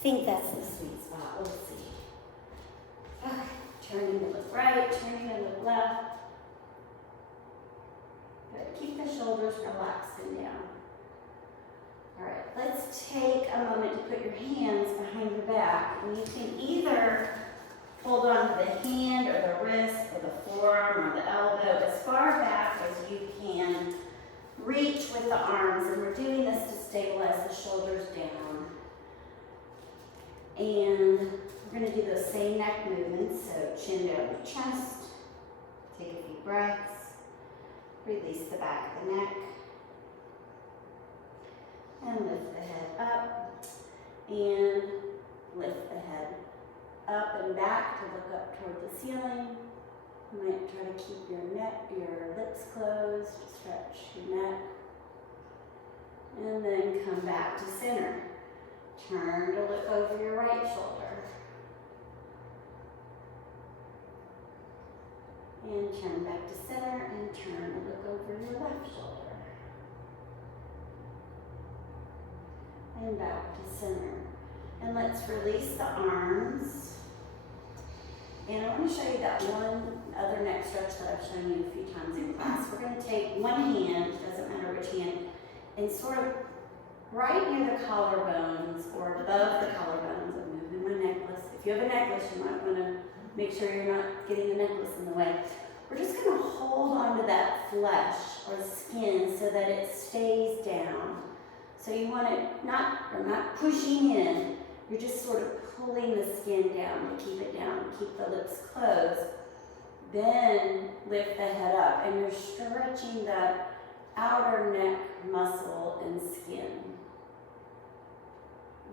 think that's the sweet spot. We'll see. Okay, turning to look right, turning to look left. Good. Keep the shoulders relaxed and down. All right, let's take a moment to put your hands behind your back, and you can either hold on to the hand or the wrist or the forearm or the elbow as far back as you can reach with the arms, and we're doing this to stabilize the shoulders down. And we're going to do those same neck movements, so chin down to chest, take a few breaths, release the back of the neck, and lift the head up, and lift the head up and back to look up toward the ceiling. You might try to keep your lips closed, stretch your neck, and then come back to center. Turn to look over your right shoulder. And turn back to center and turn to look over your left shoulder. And back to center. And let's release the arms. And I want to show you that one other neck stretch that I've shown you a few times in class. We're going to take one hand, doesn't matter which hand, and sort of right near the collarbones or above the collarbones. I'm moving my necklace. If you have a necklace, you might want to make sure you're not getting the necklace in the way. We're just going to hold onto that flesh or skin so that it stays down. So you want it not pushing in, you're just sort of pulling the skin down to keep it down, keep the lips closed. Then lift the head up, and you're stretching that outer neck muscle and skin.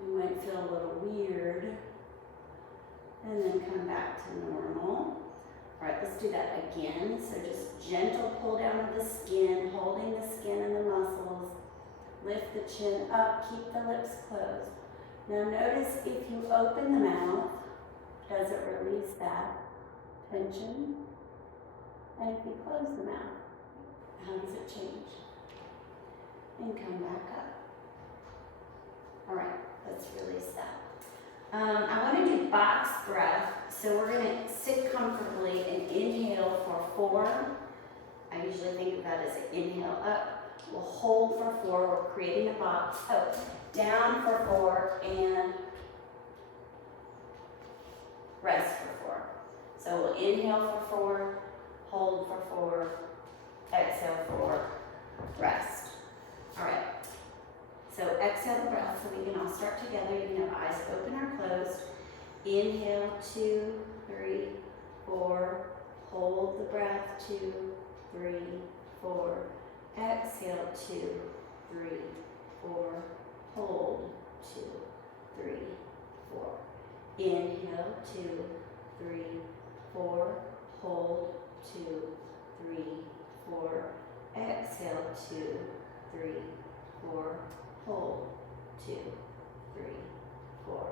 You might feel a little weird, and then come back to normal. All right, let's do that again. So just gentle pull down of the skin, holding the skin and the muscles. Lift the chin up, keep the lips closed. Now notice if you open the mouth, does it release that tension? And if you close the mouth, how does it change? And come back up. All right, let's release that. I want to do box breath, so we're going to sit comfortably and inhale for 4. I usually think of that as an inhale up. We'll hold for 4, we're creating a box. Oh, down for 4 and rest for 4. So we'll inhale for 4, hold for 4, exhale for rest. All right. So exhale the breath so we can all start together. You can have eyes open or closed. Inhale, 2, 3, 4. Hold the breath, 2, 3, 4. Exhale, 2, 3, 4. Hold, 2, 3, 4. Inhale, 2, 3, 4. Hold, 2, 3, 4. Exhale, 2, 3, 4. Hold, 2, 3, 4.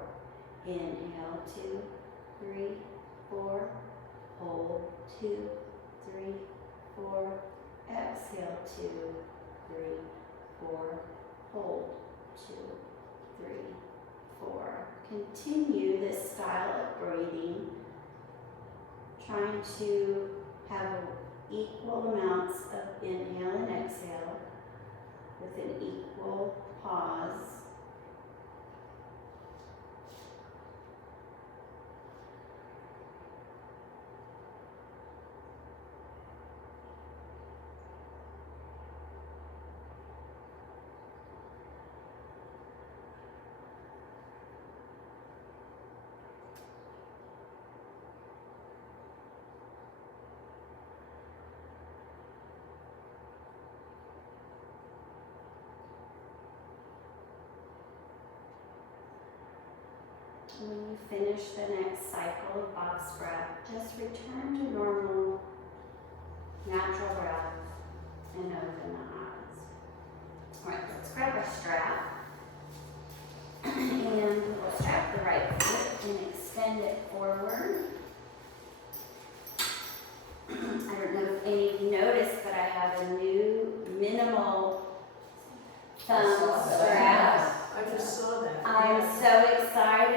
Inhale, 2, 3, 4. Hold, 2, 3, 4. Exhale, 2, 3, 4. Hold, 2, 3, 4. Continue this style of breathing, trying to have equal amounts of inhale and exhale with an equal pause. When you finish the next cycle of box breath, just return to normal, natural breath and open the eyes. All right, let's grab our strap. And we'll strap the right foot and extend it forward. I don't know if any of you noticed, but I have a new minimal thumb strap. I just saw that. I'm so excited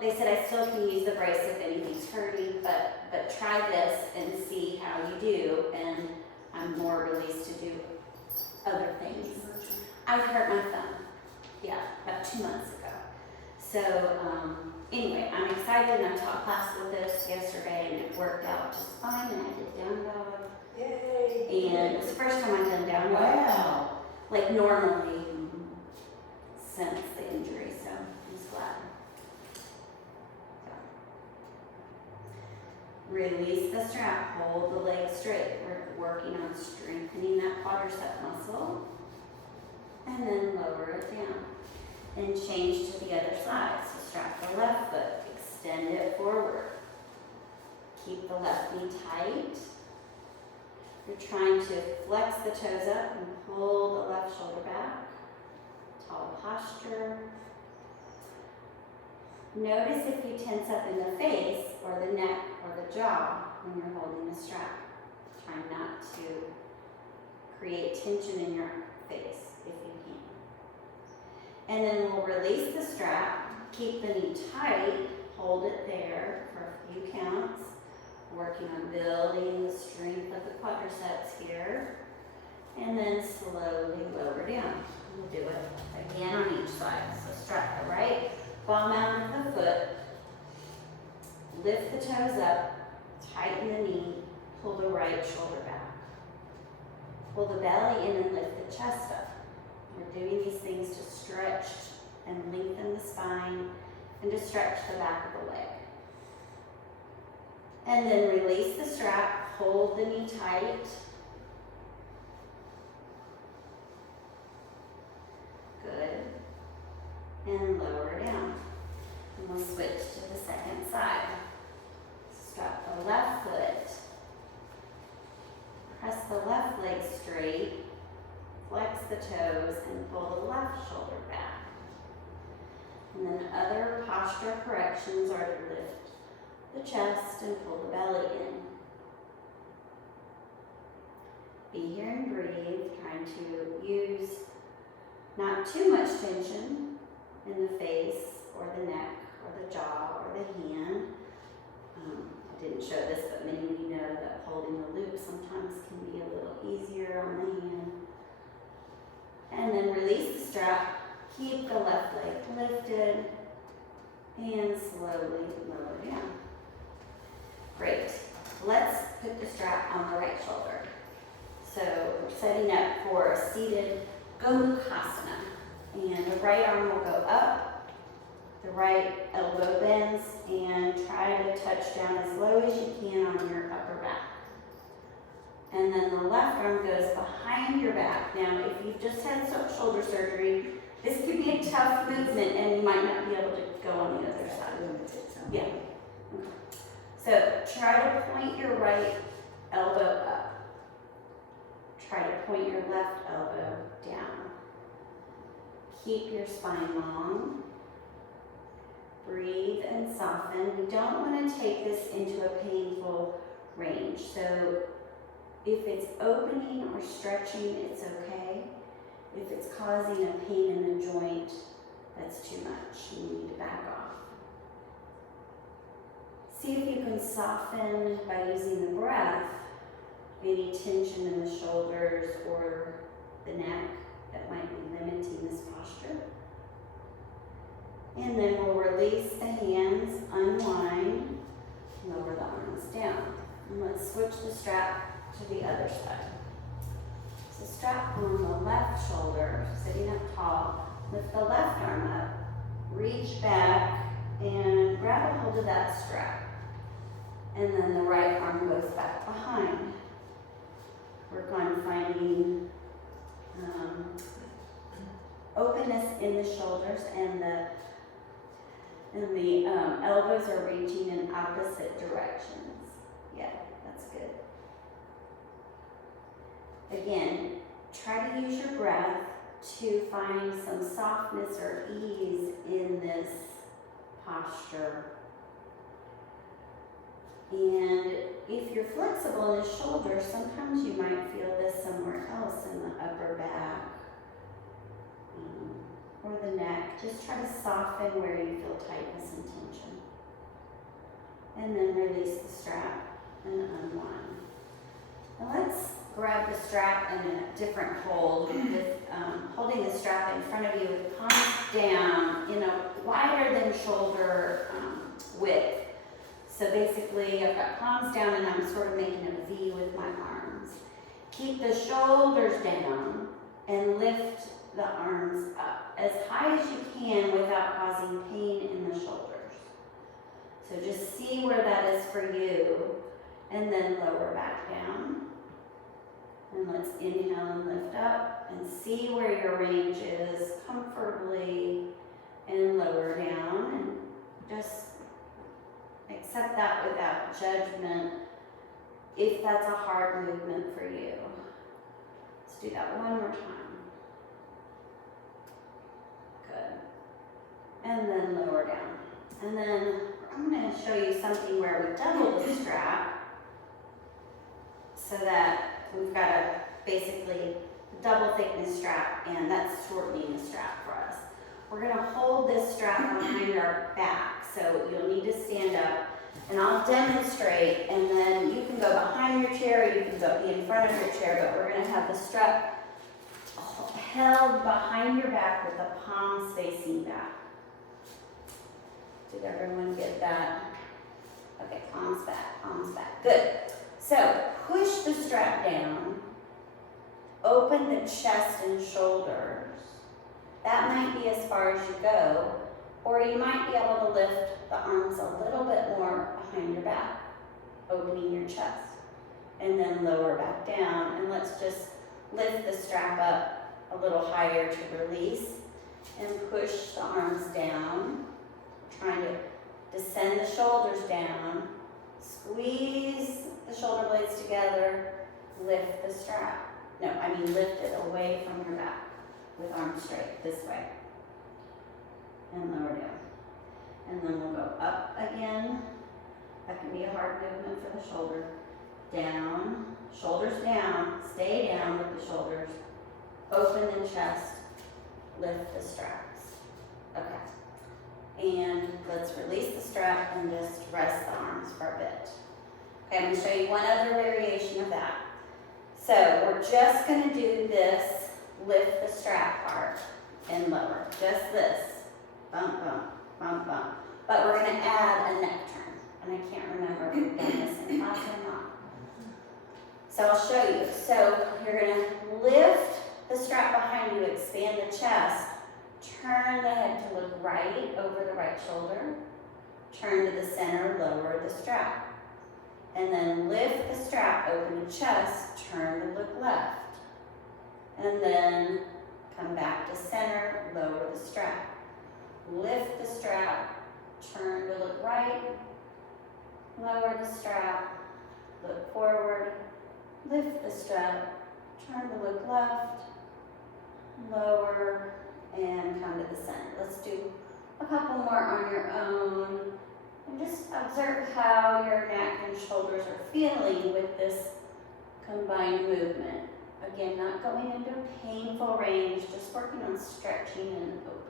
they said I still can use the brace if anything's hurting, but try this and see how you do, and I'm more released to do other things. I hurt my thumb, yeah, about 2 months ago. So, anyway, I'm excited, and I taught class with this yesterday, and it worked out just fine, and I did down dog. Yay! And it's the first time I've done down dog. Wow. Like normally since the injury, so I'm just glad. So. Release the strap, hold the leg straight. We're working on strengthening that quadricep muscle. And then lower it down. And change to the other side. So strap the left foot, extend it forward. Keep the left knee tight. You're trying to flex the toes up and pull the left shoulder back. Tall posture. Notice if you tense up in the face or the neck or the jaw when you're holding the strap. Try not to create tension in your face if you can. And then we'll release the strap. Keep the knee tight. Hold it there for a few counts. Working on building the strength of the quadriceps here. And then slowly lower down. We'll do it again on each side. So strap the right palm out of the foot. Lift the toes up. Tighten the knee. Pull the right shoulder back. Pull the belly in and lift the chest up. We're doing these things to stretch and lengthen the spine and to stretch the back of the leg. And then release the strap, hold the knee tight. Good. And lower down. And we'll switch to the second side. Strap the left foot. Press the left leg straight. Flex the toes and pull the left shoulder back. And then other posture corrections are to lift the chest and pull the belly in. Be here and breathe, trying to use not too much tension in the face or the neck or the jaw or the hand. I didn't show this, but many of you know that holding the loop sometimes can be a little easier on the hand. And then release the strap, keep the left leg lifted, and slowly lower down. Great. Let's put the strap on the right shoulder. So we're setting up for a seated Gomukhasana. And the right arm will go up, the right elbow bends, and try to touch down as low as you can on your upper back. And then the left arm goes behind your back. Now, if you've just had shoulder surgery, this could be a tough movement and you might not be able to go on the other side. Yeah. Okay. So try to point your right elbow up. Try to point your left elbow down. Keep your spine long. Breathe and soften. We don't want to take this into a painful range. So if it's opening or stretching, it's okay. If it's causing a pain in the joint, that's too much. You need to back off. See if you can soften by using the breath any tension in the shoulders or the neck that might be limiting this posture. And then we'll release the hands, unwind, lower the arms down. And let's switch the strap to the other side. So strap on the left shoulder, sitting up tall. Lift the left arm up, reach back, and grab a hold of that strap. And then the right arm goes back behind. Work on finding openness in the shoulders, and the elbows are reaching in opposite directions. Yeah, that's good. Again, try to use your breath to find some softness or ease in this posture. And if you're flexible in the shoulders, sometimes you might feel this somewhere else in the upper back, or or the neck. Just try to soften where you feel tightness and tension. And then release the strap and unwind. Now let's grab the strap in a different hold with holding the strap in front of you with palms down in a wider than shoulder width. So basically I've got palms down and I'm sort of making a V with my arms. Keep the shoulders down and lift the arms up as high as you can without causing pain in the shoulders. So just see where that is for you and then lower back down. And let's inhale and lift up and see where your range is comfortably and lower down, and just accept that without judgment if that's a hard movement for you. Let's do that one more time. Good. And then lower down. And then I'm going to show you something where we double the strap so that we've got a basically double thickness strap, and that's shortening the strap for us. We're going to hold this strap behind our back, so you'll need to stand up, and I'll demonstrate, and then you can go behind your chair, or you can go be in front of your chair, but we're going to have the strap held behind your back with the palms facing back. Did everyone get that? Okay, palms back, palms back. Good. So push the strap down, open the chest and shoulders. That might be as far as you go, or you might be able to lift the arms a little bit more behind your back, opening your chest, and then lower back down. And let's just lift the strap up a little higher to release and push the arms down, trying to descend the shoulders down, squeeze the shoulder blades together, lift the strap. No, I mean lift it away from your back with arms straight this way. And lower down. And then we'll go up again. That can be a hard movement for the shoulder. Down, shoulders down, stay down with the shoulders. Open the chest, lift the straps. Okay. And let's release the strap and just rest the arms for a bit. Okay, I'm going to show you one other variation of that. So we're just going to do this, lift the strap part and lower. Just this. Bump, bump, bump, bump. But we're going to add a neck turn. And I can't remember if we've done this in class or not. So I'll show you. So you're going to lift the strap behind you, expand the chest, turn the head to look right over the right shoulder, turn to the center, lower the strap. And then lift the strap, open the chest, turn to look left. And then come back to center, lower the strap. Lift the strap, turn to look right, lower the strap, look forward, lift the strap, turn to look left, lower, and come to the center. Let's do a couple more on your own. And just observe how your neck and shoulders are feeling with this combined movement. Again, not going into a painful range, just working on stretching and opening.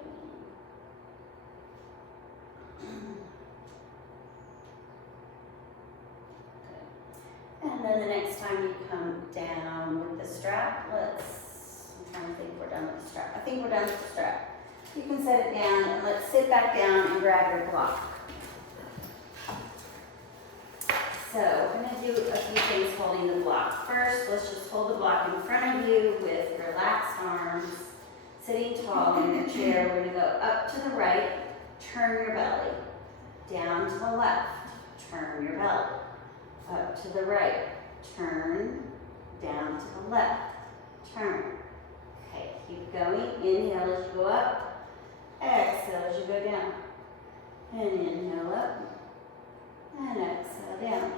Good. And then the next time you come down with the strap, I'm trying to think we're done with the strap. I think we're done with the strap. You can set it down and let's sit back down and grab your block. So we're going to do a few things holding the block. First, let's just hold the block in front of you with relaxed arms, sitting tall in your chair. We're going to go up to the right, turn your belly, down to the left, turn your belly, up to the right, turn, down to the left, turn. Okay, keep going. Inhale as you go up, exhale as you go down, and inhale up. And exhale down.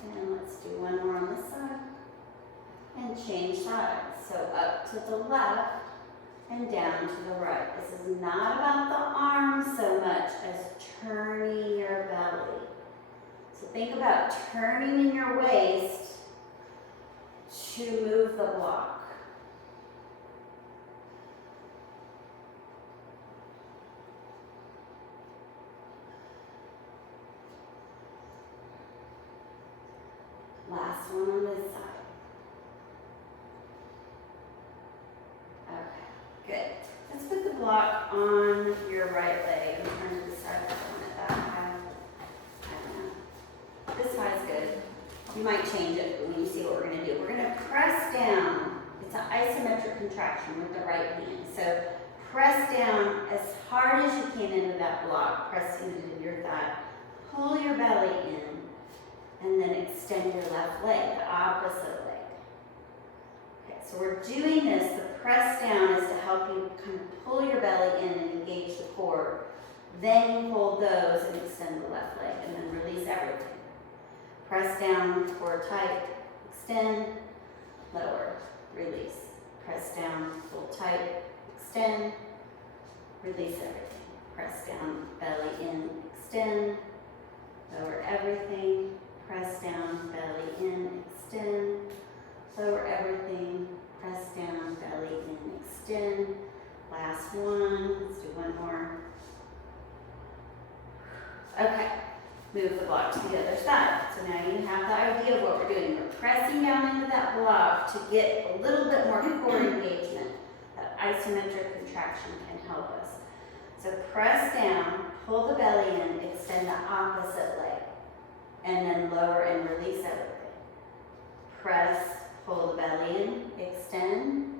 And let's do one more on this side. And change sides. So up to the left and down to the right. This is not about the arms so much as turning your belly. So think about turning in your waist to move the block. down your right leg. I'm trying to decide if I want it that high. I don't know. This high is good. You might change it when you see what we're going to do. We're going to press down. It's an isometric contraction with the right hand. So press down as hard as you can into that block, pressing it into your thigh. Pull your belly in, and then extend your left leg, the opposite leg. Okay, so we're doing this. The press down is to help you kind of pull your belly in and engage the core. Then you hold those and extend the left leg, and then release everything. Press down, core tight, extend, lower, release. Press down, pull tight, extend, release everything. Press down, belly in, extend, lower everything. Press down, belly in, extend, lower everything. Press down, belly in, extend. Last one, let's do one more. Okay. Move the block to the other side. So now you have the idea of what we're doing. We're pressing down into that block to get a little bit more core engagement. That isometric contraction can help us. So press down, pull the belly in, extend the opposite leg, and then lower and release everything. Press, pull the belly in, extend,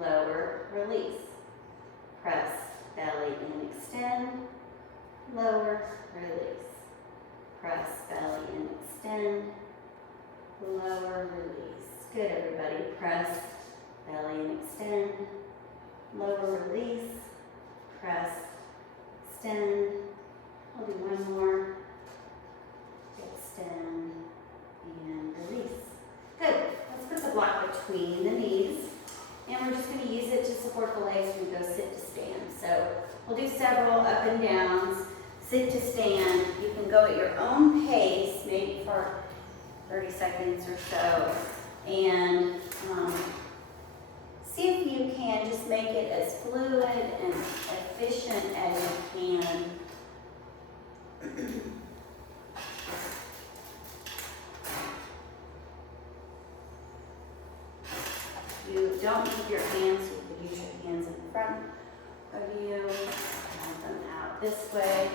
lower, release. Press, belly in, extend, lower, release. Press, belly in, extend, lower, release. Good, everybody. Press, belly in, extend, lower, release. Press, extend. I'll do one more. Extend and release. Good. Let's put the block between the knees. And we're just going to use it to support the legs when we go sit to stand. So we'll do several up and downs. Sit to stand. You can go at your own pace, maybe for 30 seconds or so, and see if you can just make it as fluid and efficient as you can. You don't need your hands, so you could use your hands in front of you. Have them out this way.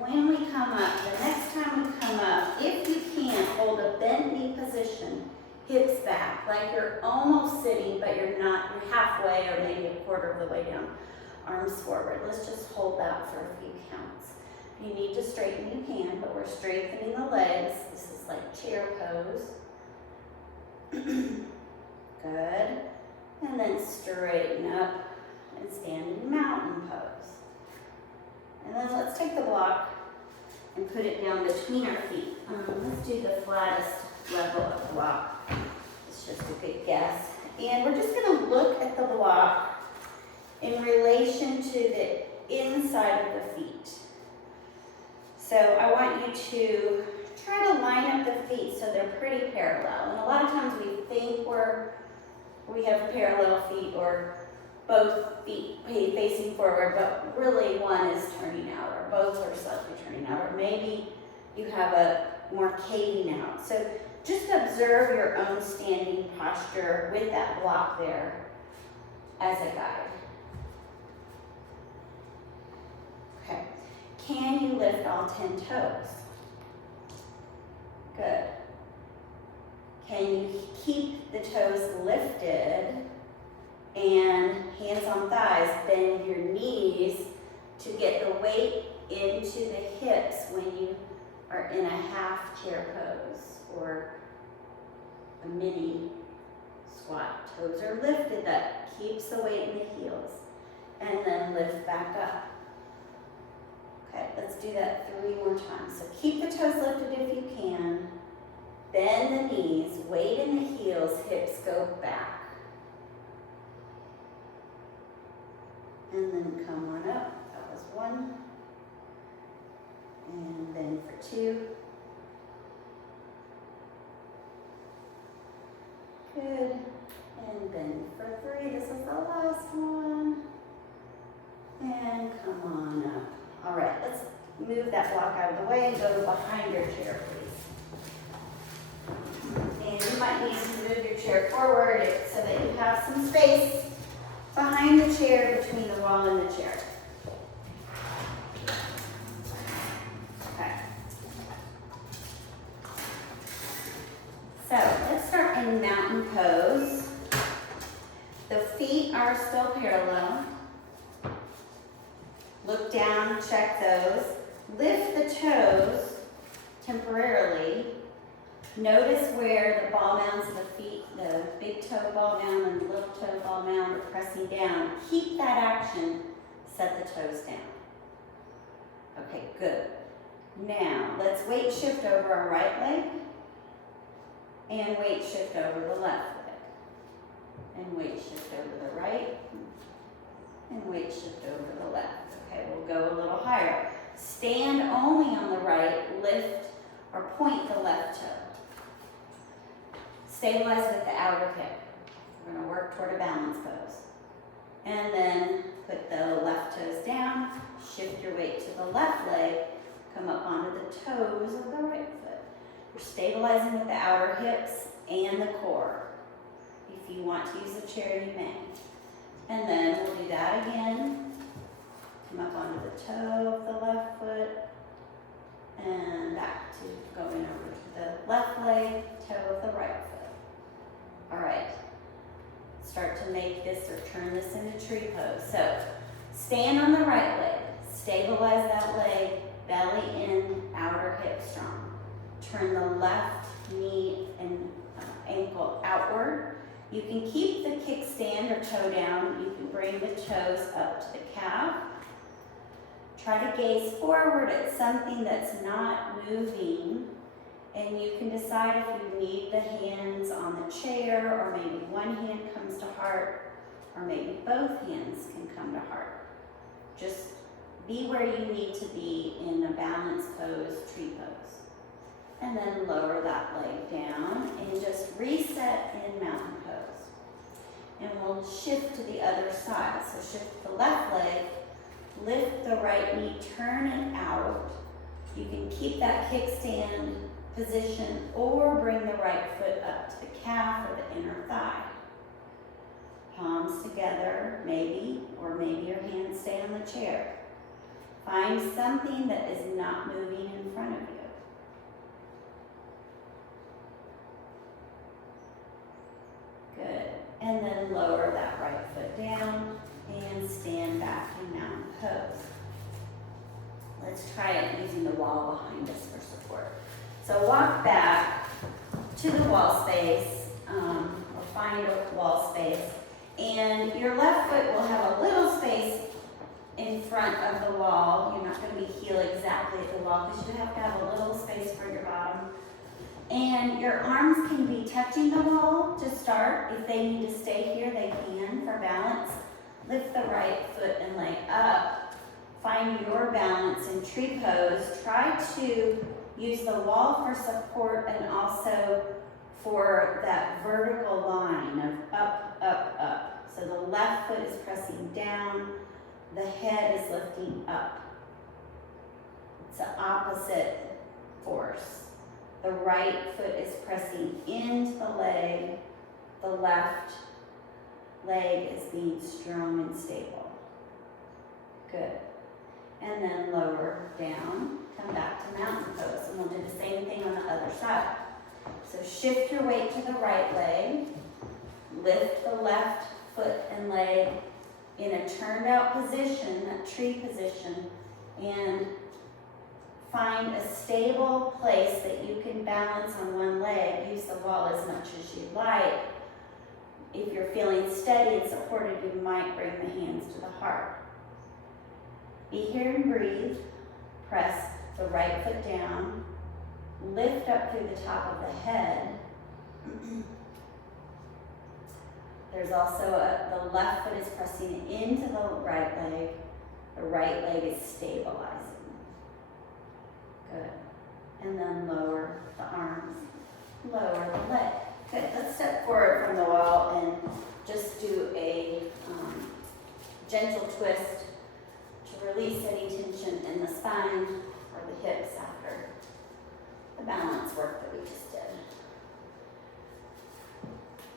When we come up, the next time we come up, if you can, hold a bent knee position, hips back, like you're almost sitting, but you're not, you're halfway or maybe a quarter of the way down, arms forward. Let's just hold that for a few counts. If you need to straighten, you can, but we're straightening the legs. This is like chair pose. Good. And then straighten up and stand in mountain pose. And then let's take the block and put it down between our feet. Let's do the flattest level of block. It's just a good guess. And we're just going to look at the block in relation to the inside of the feet. So I want you to try to line up the feet so they're pretty parallel. And a lot of times we think we have parallel feet or both feet facing forward, but really one is turning out, or both are slightly turning out, or maybe you have a more caving out. So just observe your own standing posture with that block there as a guide. Okay. Can you lift all 10 toes? Good. Can you keep the toes lifted? And hands on thighs, bend your knees to get the weight into the hips when you are in a half chair pose or a mini squat. Toes are lifted, that keeps the weight in the heels. And then lift back up. Okay, let's do that 3 more times. So keep the toes lifted if you can. Bend the knees, weight in the heels, hips go back. And then come on up. That was 1. And then for 2. Good. And then for 3. This is the last one. And come on up. All right, let's move that block out of the way and go behind your chair, please. And you might need to move your chair forward so that you have some space behind the chair between the Look down, check those. Lift the toes temporarily. Notice where the ball mounds of the feet, the big toe ball mound and the little toe ball mound are pressing down. Keep that action, set the toes down. Okay, good. Now, let's weight shift over our right leg and weight shift over the left leg. And weight shift over the right and weight shift over the left. Okay, we'll go a little higher. Stand only on the right, lift or point the left toe. Stabilize with the outer hip. We're going to work toward a balance pose. And then put the left toes down, shift your weight to the left leg, come up onto the toes of the right foot. You're stabilizing with the outer hips and the core. If you want to use a chair, you may. And then we'll do that again. Come up onto the toe of the left foot and back to going over to the left leg, toe of the right foot. All right, start to make this or turn this into tree pose. So stand on the right leg, stabilize that leg, belly in, outer hip strong. Turn the left knee and ankle outward. You can keep the kickstand or toe down. You can bring the toes up to the calf. Try to gaze forward at something that's not moving. And you can decide if you need the hands on the chair, or maybe one hand comes to heart, or maybe both hands can come to heart. Just be where you need to be in a balance pose, tree pose. And then lower that leg down and just reset in mountain pose. And we'll shift to the other side. So shift the left leg, lift the right knee, turn it out. You can keep that kickstand position or bring the right foot up to the calf or the inner thigh. Palms together, maybe, or maybe your hands stay on the chair. Find something that is not moving in front of you. Good. And then lower that right foot down and stand back in mountain pose. Let's try it using the wall behind us for support. So walk back to the wall space, or find a wall space, and your left foot will have a little space in front of the wall. You're not going to be heel exactly at the wall because you have to have a little space for your bottom. And your arms can be touching the wall to start. If they need to stay here, they can for balance. Lift the right foot and leg up. Find your balance in tree pose. Try to use the wall for support and also for that vertical line of up, up, up. So the left foot is pressing down, the head is lifting up. It's the opposite force. The right foot is pressing into the leg, the left leg is being strong and stable. Good. And then lower down. Come back to mountain pose, and we'll do the same thing on the other side. So shift your weight to the right leg, lift the left foot and leg in a turned out position, that tree position, and find a stable place that you can balance on one leg. Use the wall as much as you like. If you're feeling steady and supported, you might bring the hands to the heart. Be here and breathe. Press the right foot down, lift up through the top of the head. There's also the left foot is pressing into the right leg is stabilizing. Good. And then lower the arms, lower the leg. Good, let's step forward from the wall and just do a gentle twist to release any tension in the spine or the hips after the balance work that we just did.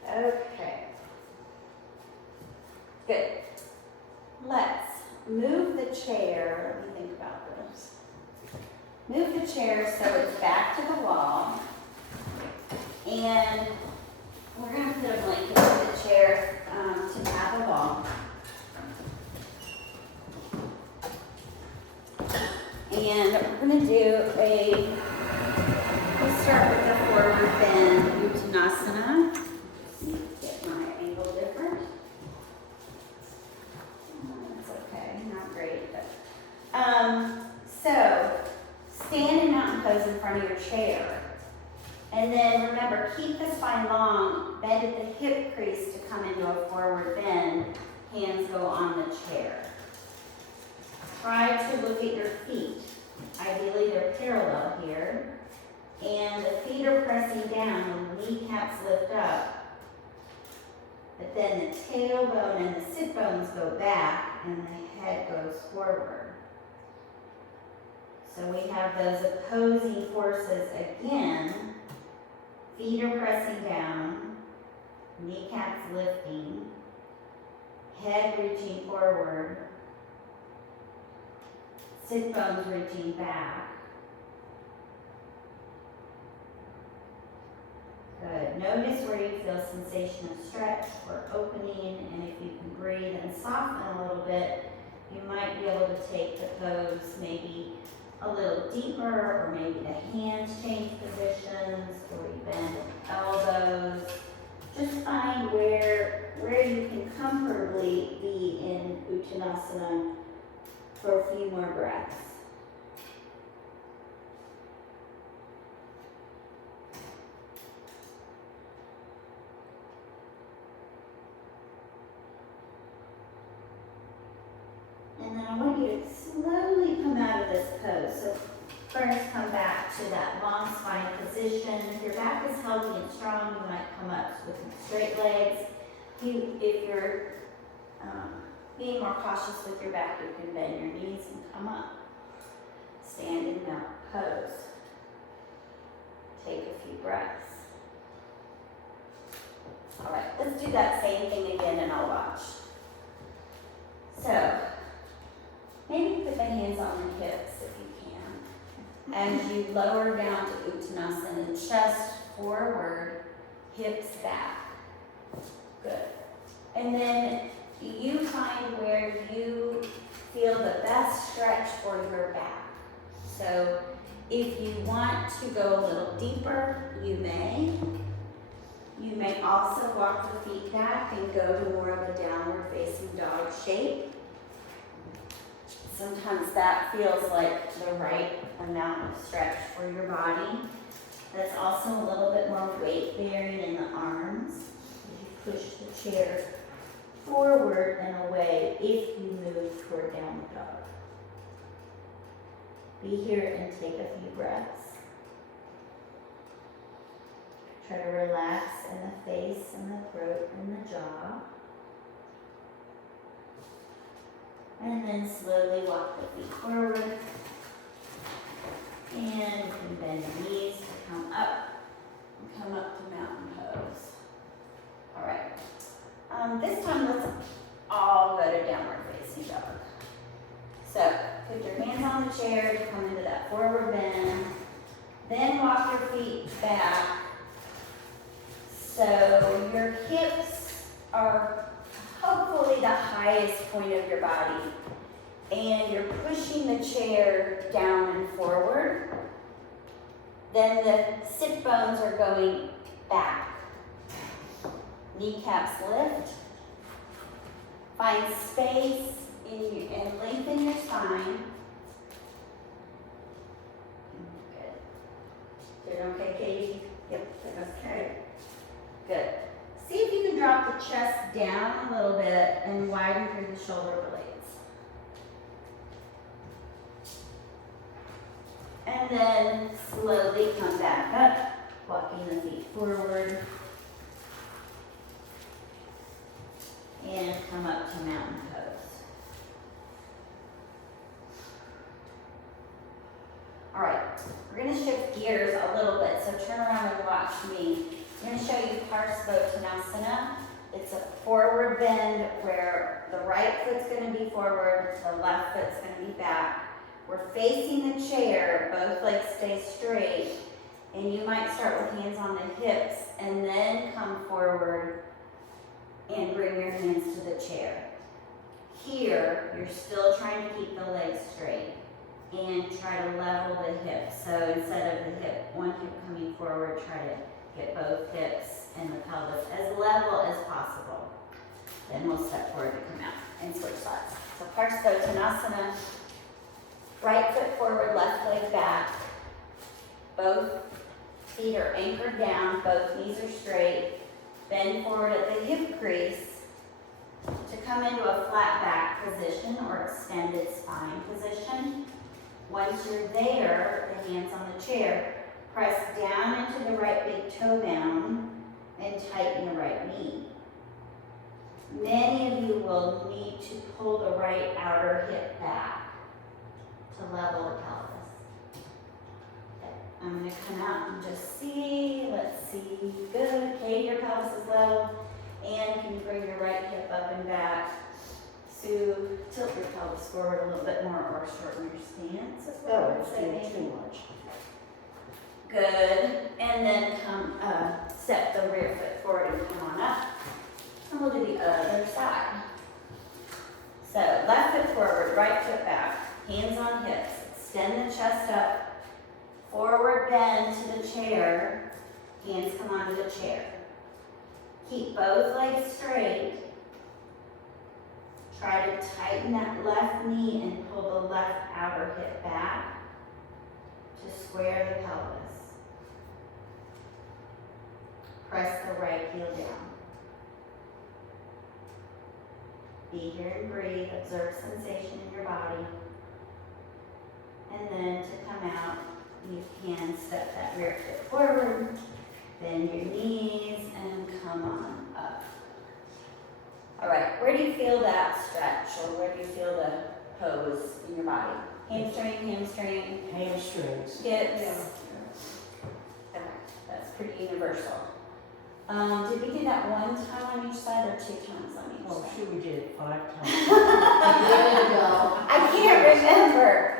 Okay. Good. Let's move the chair. Let me think about this. Move the chair so it's back to the wall. And we're going to put a blanket on the chair to tap the wall. And we're gonna do we'll start with the forward bend Uttanasana. Get my angle different. That's okay, not great, but. So, stand in mountain pose in front of your chair. And then remember, keep the spine long, bend at the hip crease to come into a forward bend. Hands go on the chair. Try to look at your feet. Ideally, they're parallel here. And the feet are pressing down, the kneecaps lift up. But then the tailbone and the sit bones go back and the head goes forward. So we have those opposing forces again. Feet are pressing down, kneecaps lifting, head reaching forward, sit bones reaching back. Good. Notice where you feel sensation of stretch or opening, and if you can breathe and soften a little bit, you might be able to take the pose maybe a little deeper, or maybe the hands change positions, or you bend the elbows. Just find where you can comfortably be in Uttanasana for a few more breaths. And then I want you to slowly come out of this pose. So first come back to that long spine position. If your back is healthy and strong, you might come up with straight legs. If you're being more cautious with your back, you can bend your knees and come up. Stand in mountain pose. Take a few breaths. All right, let's do that same thing again and I'll watch. So, maybe put the hands on the hips if you can. As you lower down to Uttanasana, chest forward, hips back. Good. And then you find where you feel the best stretch for your back. So if you want to go a little deeper, you may. You may also walk the feet back and go to more of a downward facing dog shape. Sometimes that feels like the right amount of stretch for your body. That's also a little bit more weight bearing in the arms. You push the chair forward and away if you move toward downward dog. Be here and take a few breaths. Try to relax in the face and the throat and the jaw. And then slowly walk the feet forward. And you can bend the knees to come up to mountain pose. All right. This time let's all go to downward facing dog. So put your hands on the chair to come into that forward bend. Then walk your feet back. So your hips are hopefully the highest point of your body. And you're pushing the chair down and forward. Then the sit bones are going back. Kneecaps lift. Find space and lengthen your spine. Good. Doing okay, Katie? Yep, okay. Good. See if you can drop the chest down a little bit and widen through the shoulder blades. And then slowly come back up, walking the feet forward. And come up to mountain pose. All right, we're going to shift gears a little bit, so turn around and watch me. I'm going to show you Parsvottanasana. It's a forward bend where the right foot's going to be forward, the left foot's going to be back. We're facing the chair, both legs stay straight, and you might start with hands on the hips and then come forward and bring your hands to the chair. Here, you're still trying to keep the legs straight. and try to level the hips. So instead of the one hip coming forward, try to get both hips and the pelvis as level as possible. Then we'll step forward to come out and switch sides. So Parsvottanasana, right foot forward, left leg back. Both feet are anchored down, both knees are straight. Bend forward at the hip crease to come into a flat back position or extended spine position. Once you're there, the hands on the chair, press down into the right big toe down and tighten the right knee. Many of you will need to pull the right outer hip back to level the pelvis. Okay. I'm going to come out and just see. Let's see. Good. Katie, your pelvis is level. And can you bring your right hip up and back? Sue, tilt your pelvis forward a little bit more or shorten your stance. Is what I would say. Too much. Good. And then come, step the rear foot forward and come on up. And we'll do the other side. So left foot forward, right foot back, hands on hips. Extend the chest up. Forward bend to the chair. Hands come onto the chair. Keep both legs straight. Try to tighten that left knee and pull the left outer hip back to square the pelvis. Press the right heel down. Be here and breathe. Observe sensation in your body. And then to come out, you can step that rear foot forward, bend your knees, and come on up. All right, where do you feel that stretch, or where do you feel the pose in your body? Hamstring, hamstring, Hamstrings. hips. Yeah. Okay, that's pretty universal. Did we do that one time on each side or 2 times on each Oh, side? sure, we did it 5 times. I can't remember.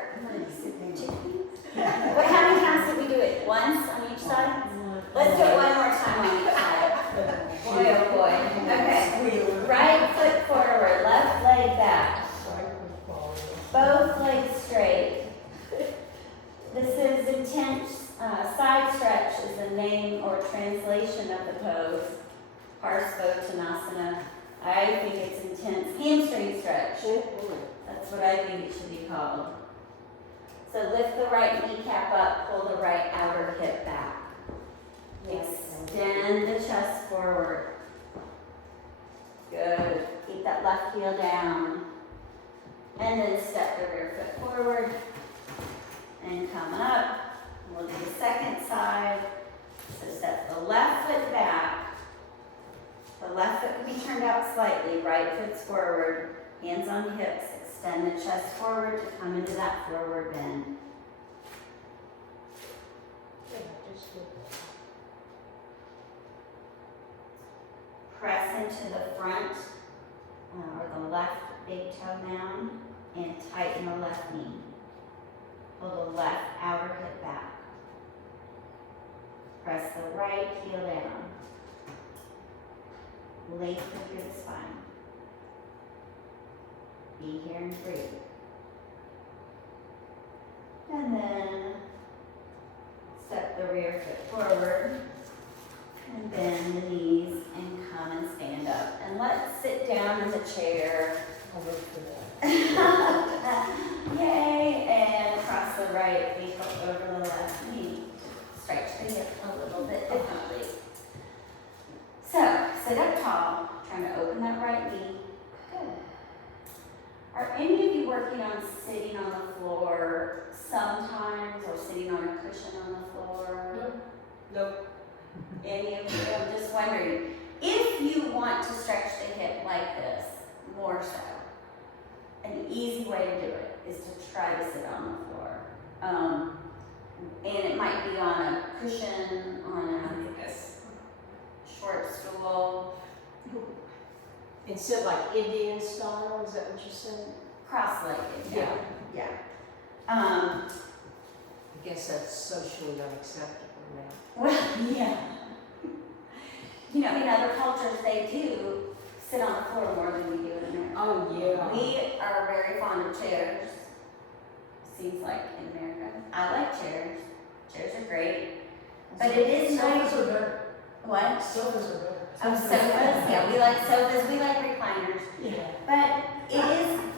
What, how many times did we do it? Once on each side? Let's do it one more time on each side. Boy, oh boy. Okay. Right foot forward, left leg back. Both legs straight. This is intense. Side stretch is the name or translation of the pose. Parsvottanasana. I think it's intense. Hamstring stretch. That's what I think it should be called. So lift the right kneecap up, pull the right outer hip back. Extend the chest forward. Good. Keep that left heel down. And then step the rear foot forward. And come up. We'll do the second side. So step the left foot back. The left foot can be turned out slightly. Right foot's forward. Hands on hips. Extend the chest forward to come into that forward bend. Press into the front or the left big toe mound and tighten the left knee. Pull the left outer hip back. Press the right heel down. Lengthen through the spine. Be here and breathe. And then step the rear foot forward and bend the knees and come and stand up. And let's sit down in the chair. I'll wait for that. Yay! And cross the right ankle over the left knee. Stretch the hip a little bit differently. So, sit up tall, trying to open that right knee. Good. Are any of you working on sitting on the floor sometimes, or sitting on a cushion on the floor? Nope. Any of you? I'm just wondering, if you want to stretch the hip like this, more so, an easy way to do it is to try to sit on the floor. And it might be on a cushion, on a short stool. And sit like Indian style, is that what you said? Cross-legged, yeah. Yeah. Yeah. I guess that's socially unacceptable now. Well, yeah. You know, in other cultures, they do sit on the floor more than we do in America. Oh, yeah. We are very fond of chairs. seems like in America. I like chairs. Chairs are great. But it is nice. Sofas are better. What? Sofas are better. Oh, sofas, yeah, we like sofas, we like recliners. Yeah. But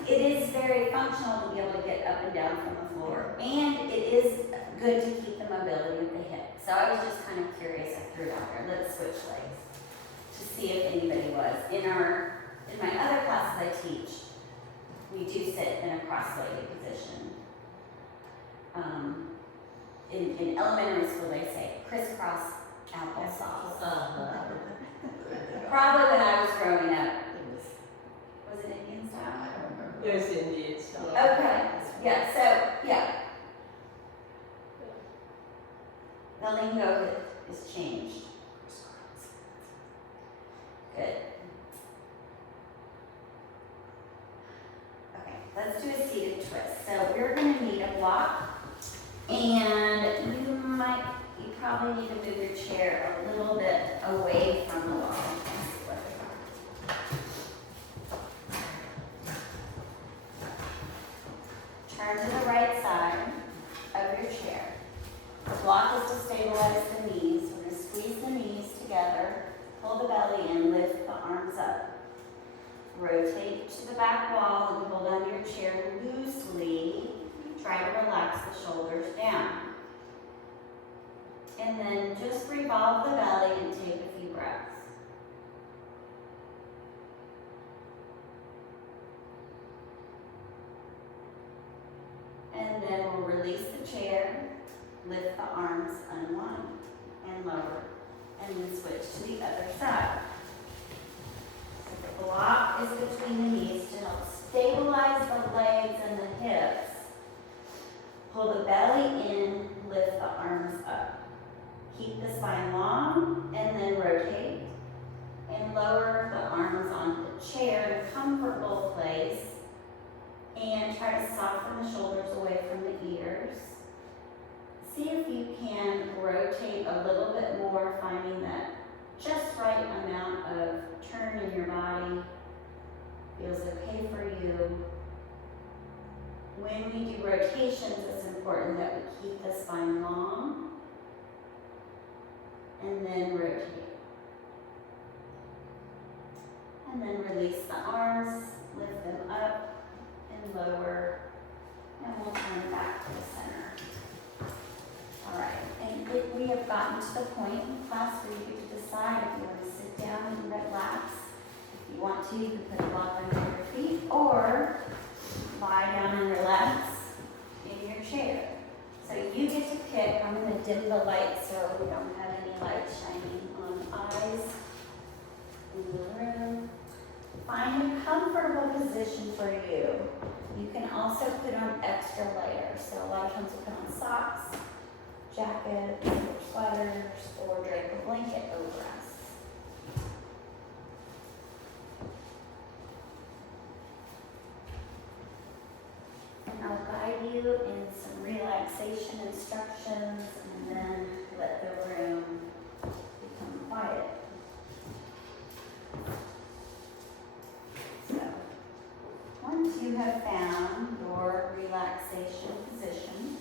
it is very functional to be able to get up and down from the floor. And it is good to keep the mobility of the hip. So I was just kind of curious, I threw it out there, let's switch legs to see if anybody was. In my other classes I teach, we do sit in a cross-legged position. In elementary school they say crisscross applesauce. Probably when I was growing up. Was it Indian style? It was Indian stuff. Okay, yeah, so, yeah. The lingo is changed. Good. Okay, let's do a seated twist. So we're gonna need a block, and you probably need to move your chair a little bit away from the wall. Turn to the right side of your chair. The block is to stabilize the knees. We're going to squeeze the knees together, pull the belly in, lift the arms up. Rotate to the back wall and hold onto your chair loosely. Try to relax the shoulders down. And then just revolve the belly and take a few breaths. And then we'll release the chair, lift the arms, unwind, and lower, and then switch to the other side. So the block is between the knees to help stabilize the legs and the hips. Pull the belly in, lift the arms up. Keep the spine long, and then rotate, and lower the arms onto the chair in a comfortable place. And try to soften the shoulders away from the ears. See if you can rotate a little bit more, finding that just right amount of turn in your body feels okay for you. When we do rotations, it's important that we keep the spine long and then rotate. And then release the arms, lift them up and lower, and we'll turn back to the center. All right, and we have gotten to the point in class where you get to decide if you want to sit down and relax. If you want to, you can put a block under your feet, or lie down and relax in your chair. So you get to pick. I'm going to dim the light so we don't have any light shining on eyes in the room. Find a comfortable position for you. You can also put on extra layers. So a lot of times we put on socks, jackets, or sweaters, or drape a blanket over us. And I'll guide you in some relaxation instructions and then let the room become quiet. So, once you have found your relaxation position,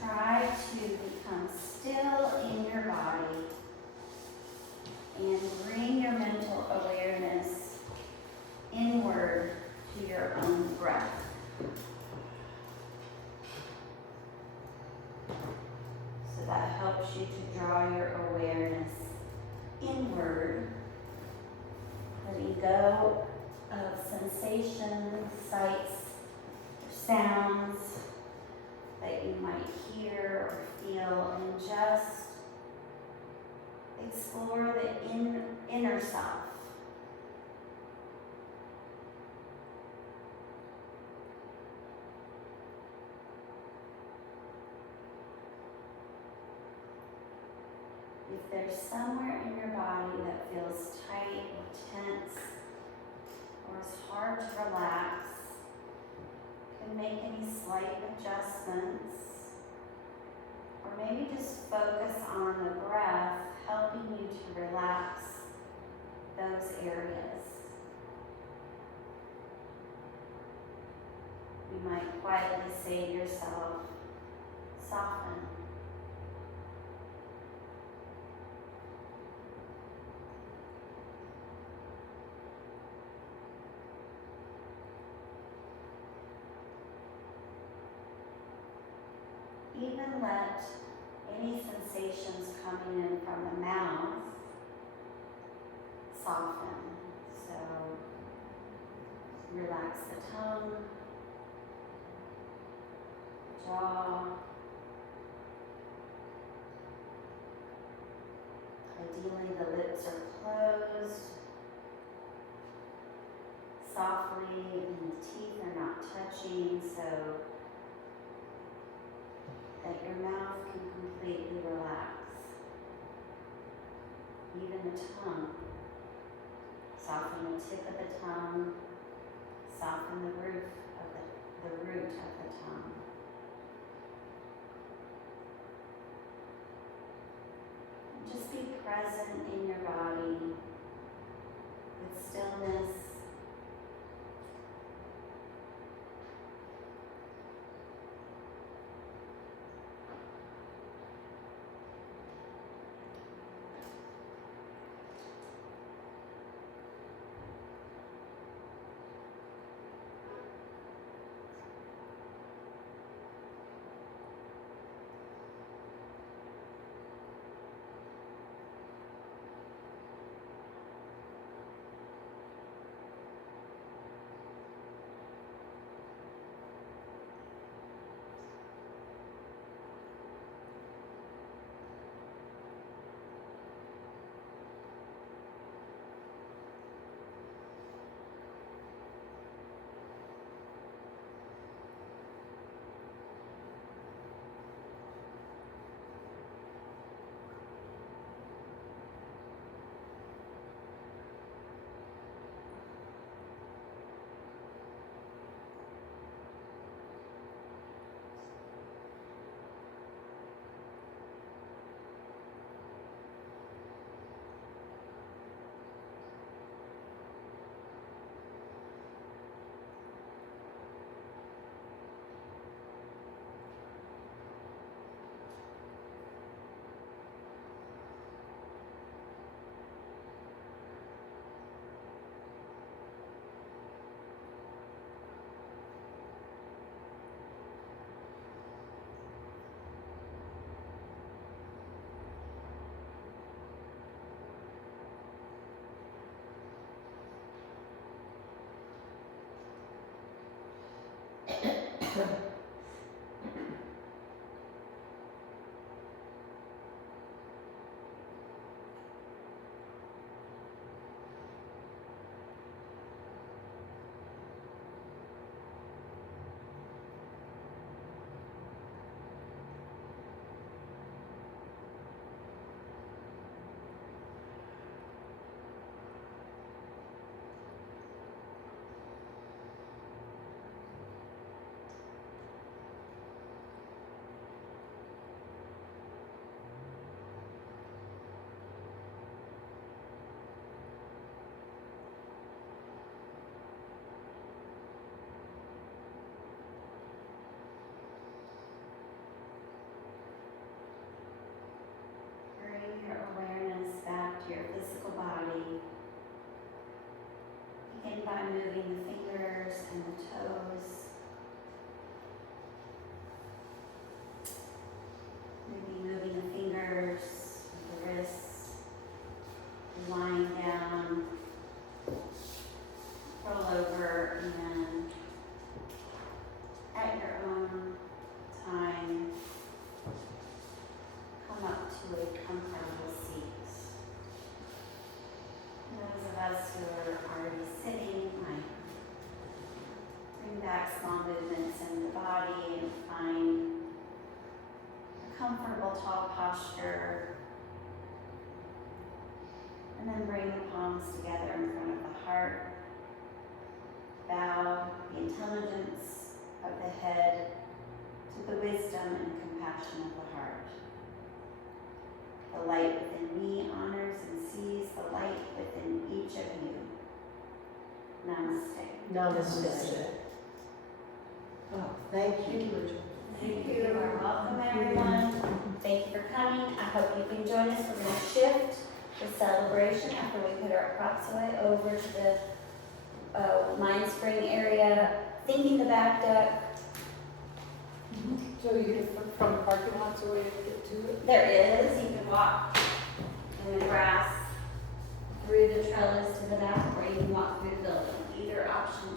try to become still in your body and bring your mental awareness inward to your own breath. So that helps you to draw your awareness inward, letting go of sensations, sights, or sounds that you might hear or feel, and just explore the inner self. If there's somewhere in your body that feels tight or tense, or is hard to relax, you can make any slight adjustments, or maybe just focus on the breath, helping you to relax those areas. You might quietly say to yourself, soften. Even let any sensations coming in from the mouth soften. So relax the tongue, jaw. Ideally, the lips are closed softly and the teeth are not touching, so that your mouth can completely relax. Even the tongue. Soften the tip of the tongue. Soften the root of the tongue. Just be present in your body with stillness. Bring your awareness back to your physical body. Begin by moving the fingers and the toes. Maybe moving the fingers, the wrists, lying down, roll over, and at your own time, come up to a comfortable seat. And those of us who are already sitting might bring back small movements in the body and find a comfortable tall posture. And then bring the palms together in front of the heart. Bow the intelligence of the head to the wisdom and compassion of the heart. The light within me honors and sees the light within each of you. Namaste. Namaste. Thank you, Rachel. Thank you. You are welcome, everyone. Thank you for coming. I hope you can join us. We're gonna shift the celebration after we put our props away over to the Mine Spring area, thinking the back deck. So you get from the parking lots away to get to it? There is, you can walk in the grass through the trellis to the back, or you can walk through the building. Either option